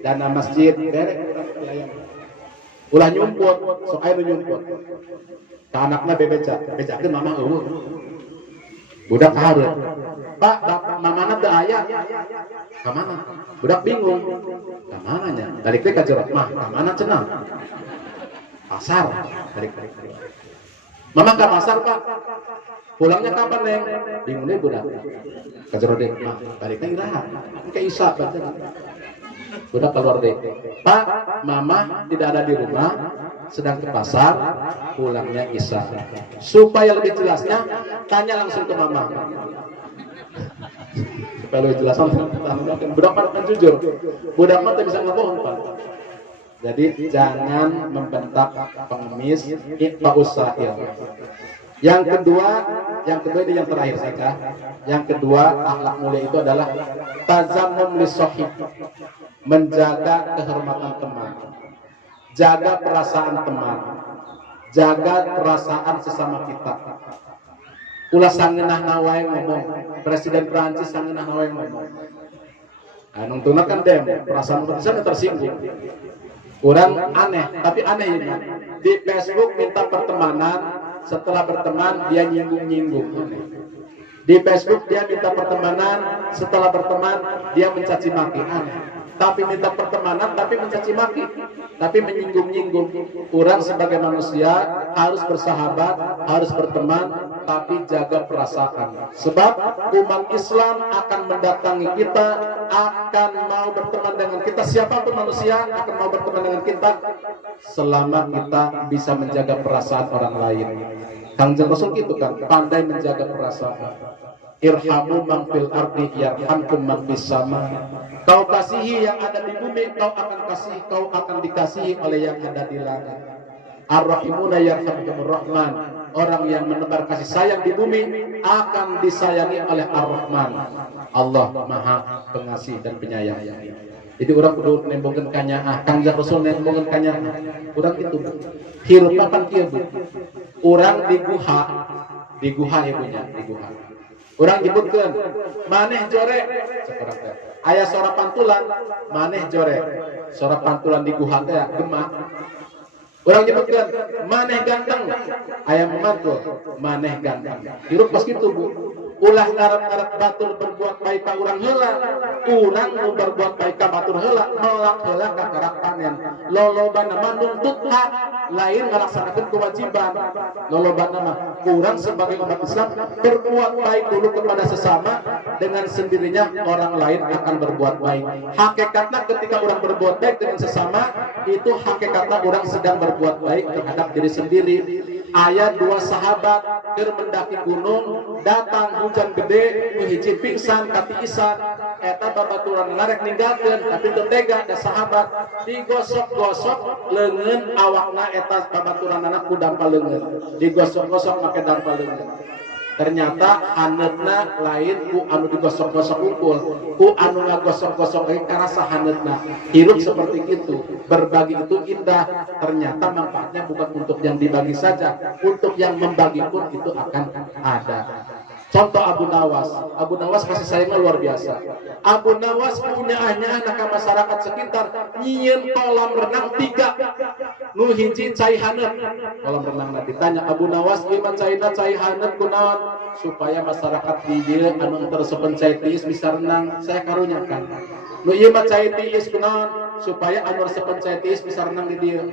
dana masjid, ulah nyumput, sok air nyumput. Ke anaknya bebejakeun mama eueuh. Budak hareup. Pak, bapak mamana teu aya. Ka mana? Budak bingung. Ka mana nya? Balik teh ka jerok mah, ka mana cenah? Pasar. Balik. Mama ke pasar Pak. Pulangnya kapan Neng? Bingung deh budak. Kajero deh, baliknya iraha. Kayak Isa budak keluar deh. Pak, Mama tidak ada di rumah, sedang ke pasar, pulangnya Isa. Supaya lebih jelasnya, tanya langsung ke Mama. Supaya lebih jelas, budak kan jujur. Budak mah bisa ngebohong Pak. Jadi jangan membentak pengemis, iqta'us sahil. Yang kedua ini yang terakhir saja. Yang kedua, akhlak mulia itu adalah tazammum lisahib, menjaga kehormatan teman, jaga perasaan teman, jaga perasaan sesama kita. Ulah sangeunah nawae ngomong, Presiden Prancis sangeunah nawae ngomong. Nungtuna kan dem, perasaan manusia tersinggung. Kurang aneh, tapi aneh ini. Di Facebook minta pertemanan, setelah berteman dia nyinggung-nyinggung. Di Facebook dia minta pertemanan, setelah berteman dia mencaci maki. Aneh. Tapi minta pertemanan, tapi mencaci maki, tapi menyinggung-nyinggung. Kurang sebagai manusia harus bersahabat, harus berteman, tapi jaga perasaan. Sebab umat Islam akan mendatangi kita, akan mau berteman dengan kita. Siapapun manusia akan mau berteman dengan kita selama kita bisa menjaga perasaan orang lain. Kangjeng Rasul itu kan pandai menjaga perasaan. Irhamu man fil ardi yarhamkum man fis sama. Kau kasihi yang ada di bumi, kau akan dikasihi oleh yang ada di langit. Ar-Rahimuna yarhamkumur Rahman. Orang yang menebar kasih sayang di bumi akan disayangi oleh Ar-Rahman. Allah Maha Pengasih dan Penyayang. Jadi orang kudu nembongkeun kanyaah, Kangjeng Rasul nembongkeun kanyaah. Urang itu hirup papan kieu Bu. Urang di guha ibunya, di guha. Urang nyebutkeun, maneh jore, sakurang teh. Aya sora pantulan, maneh jore. Sora pantulan di guha teh gemak. Urang nyebutkeun, maneh ganteng. Aya matul, maneh ganteng. Hirup pas kitu Bu. Ulah ngarep-ngarep batur berbuat baik ka urang heula. Urang nu berbuat baik ka batur heula, nolak heula ka karak panen. Lolobana mah nuntut hak, lain ngalaksanakeun kewajiban. Lolobana mah urang sebagai umat Islam berbuat baik dulu kepada sesama, dengan sendirinya orang lain akan berbuat baik. Hakikatnya ketika orang berbuat baik dengan sesama, itu hakikatnya orang sedang berbuat baik terhadap diri sendiri. Ayat dua sahabat keur mendaki gunung, datang hujan gede, hiji pingsan katiisan, eta babaturan ngarek ninggalkeun, tapi teu tega da sahabat digosok-gosok leungeun awakna eta babaturanna ku dampal leungeun, digosok-gosok make dampal leungeun. Ternyata haneutna lain ku anu digosok-gosok unggul, ku anu ngagosok-gosok ge karasa haneutna. Hirup seperti itu, berbagi itu indah. Ternyata manfaatnya bukan untuk yang dibagi saja, untuk yang membagi pun itu akan ada. Contoh Abu Nawas kasih sayangnya luar biasa. Abu Nawas punya anak masyarakat sekitar nyieun kolam renang 3. Nu hiji cai haneut. Kolam renang ditanya Abu Nawas ieu mah caina cai haneut kunaon? Supaya masyarakat di dieu anu tersepen cai tiis bisa renang. Saya karunyakan. Nu ieu mah cai tiis kunaon? Supaya anu resep tiis bisa renang di dieu.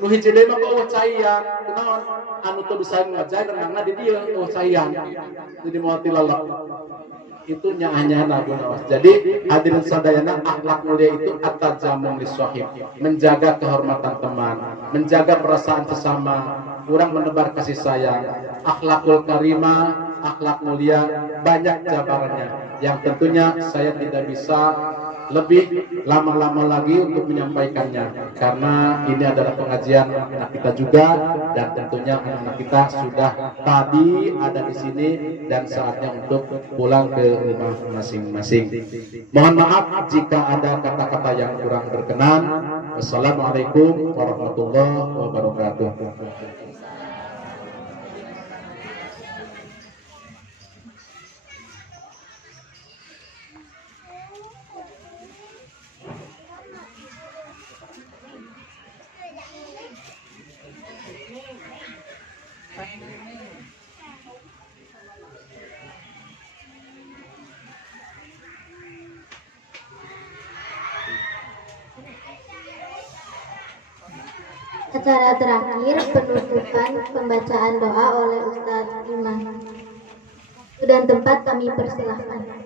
Nu hiji deui mah eueuh caian kunaon? Anu teu bisa ngajai renangna di dieu eueuh caian. Jadi mau tilalak. Itu nyaanya Abu Nawas. Jadi hadirin sadayana, akhlak mulia itu at-tajammum lis-shahib, menjaga kehormatan teman, menjaga perasaan sesama, kurang menebar kasih sayang. Akhlakul karimah, akhlak mulia banyak jabarannya yang tentunya saya tidak bisa lebih lama-lama lagi untuk menyampaikannya, karena ini adalah pengajian anak kita juga, dan tentunya anak kita sudah tadi ada di sini dan saatnya untuk pulang ke rumah masing-masing. Mohon maaf jika ada kata-kata yang kurang berkenan. Wassalamualaikum warahmatullahi wabarakatuh. Acara terakhir penutupan pembacaan doa oleh Ustadz Imam. Waktu dan tempat kami persilahkan.